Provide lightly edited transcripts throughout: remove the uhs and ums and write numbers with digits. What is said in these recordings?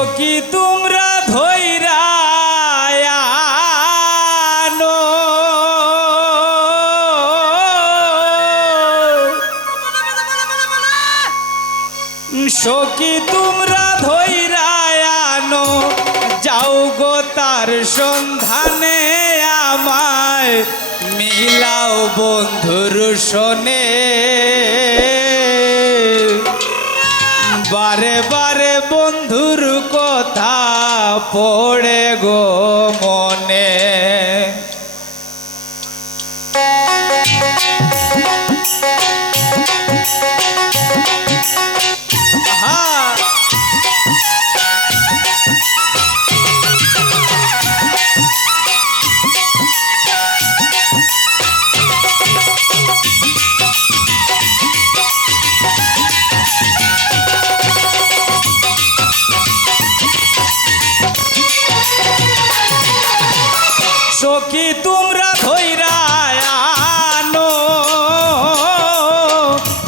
সখী তোমরা ধৈরা আনো সখী তোমরা ধৈরা আনো যাও গো তার সন্ধানে আমায় মিলাও বন্ধুর শোনে বারে বারে বন্ধুর কথা পড়ে গো মনে সখী তোমরা ধৈরা আনো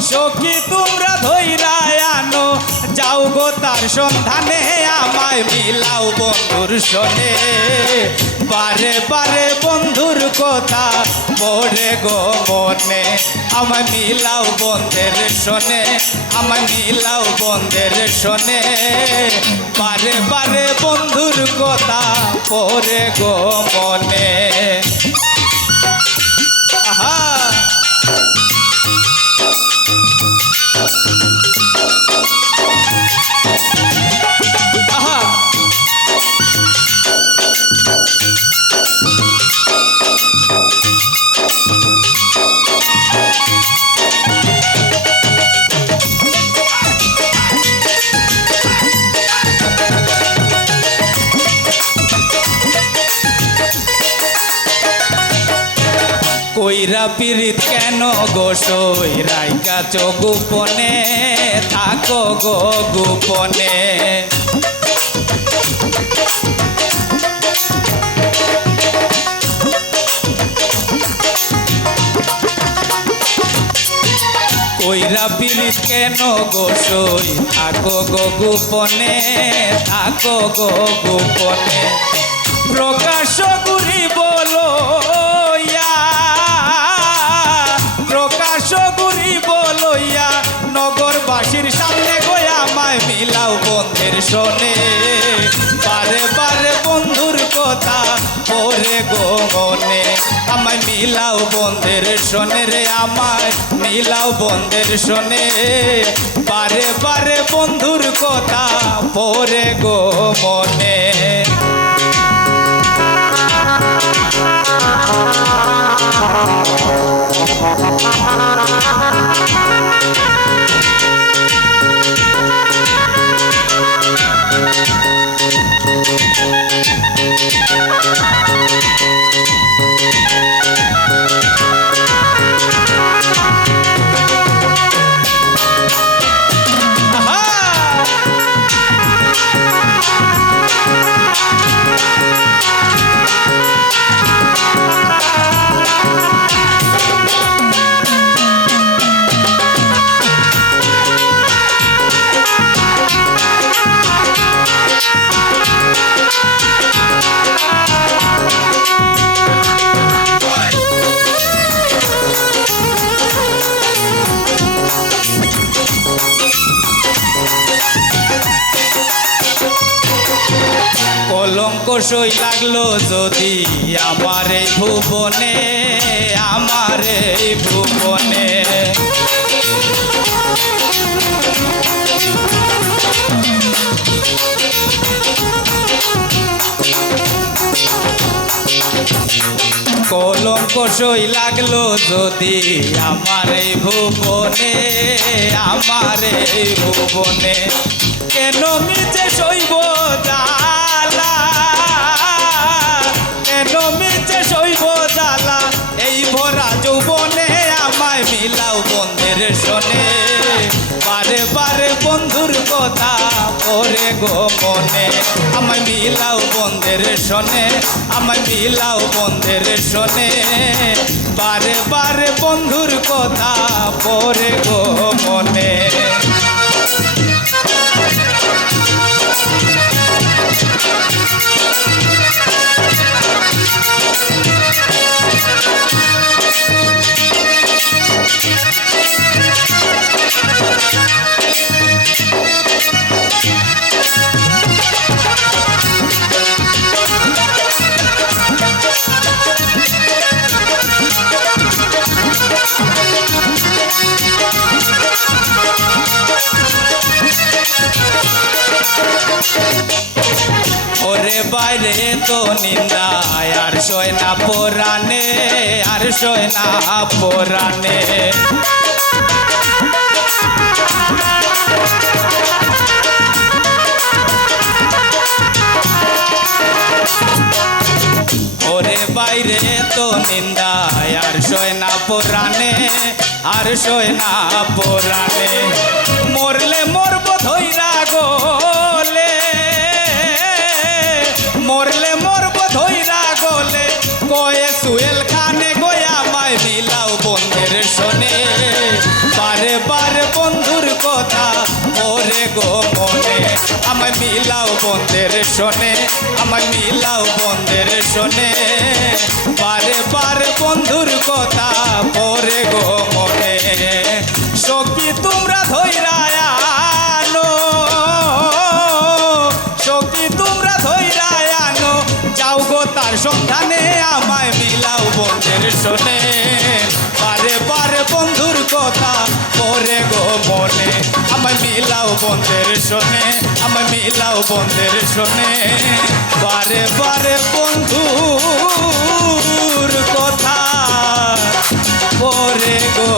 সখী তোমরা ধৈরা আনো যাও গো তার সন্ধানে আমায় মিলাও বন্ধুর শোনে বারে বারে বন্ধুর কথা পড়ে গো মনে আমায় মিলাও বন্ধের শোনে আমায় মিলাও বন্ধের শোনে বারে বারে বন্ধুর কথা পড়ে গো মনে আহা আহা কইরা পিরিত কেন গো সইরাই গাছ গোপনে থাকো গো গোপনে কইরা পিরিত কেন গো সই থাকো গো গোপনে থাকো গো গোপনে প্রকাশ গুরি বলো প্রকাশ গুরি বলইয়া নগরবাসীর সামনে গয়া আমায় মিলাও বন্ধের শোনে বারে বারে বন্ধুর কথা পড়ে গো মনে আমায় মিলাও বন্ধের শোনে রে আমায় মিলাও বন্ধের শোনে বারে বারে বন্ধুর কথা পড়ে গো মনে কলঙ্ক সই লাগলো যদি আমার এই ভুবনে আমার এই ভুবনে কলঙ্ক সই লাগলো যদি আমার এই ভুবনে আমার এই ভুবনে কেন মিছে সইব জালা কেন মিছে সইব জালা এই ভরা যৌবনে আমায় মিলাও বন্ধের শোনে বারে বারে বন্ধুর কথা পড়ে গো মনে আমায় মিলাও বন্ধের শোনে আমায় মিলাও বন্ধের শোনে বারে বারে বন্ধুর কথা পড়ে গো মনে ওরে বাইরে তো নিন্দায় আর সয় না পরাণে, আর সয় না পরাণে। ওরে বাইরে তো নিন্দায় আর সয় না পরাণে, আর সয় না পরাণে। মরলে মরব ধইরা গোলে, মরলে মরব ধইরা গোলে, কয়ে সুয়েল খানে গোয়া মায় মিলাও বন্ধের শোনে। বারে বারে বন্ধুর কথা ওরে গো মনে, আমায় মিলাও বন্ধের শোনে, আমায় মিলাও বন্ধের শোনে। বারে বারে বন্ধুর কথা ওরে গো মনে। সখী তোমরা ধইরা আনো, সখী তোমরা ধইরা আনো, যাও গো তার সন্ধানে, আমায় মিলাও বন্ধের শোনে। বারে বারে বন্ধুর কথা ওরে গো মনে, আমায় মিলাও বন্ধের শোনে, আমায় মিলাও বন্ধের শোনে। বারে বারে বন্ধুর কথা ওরে গো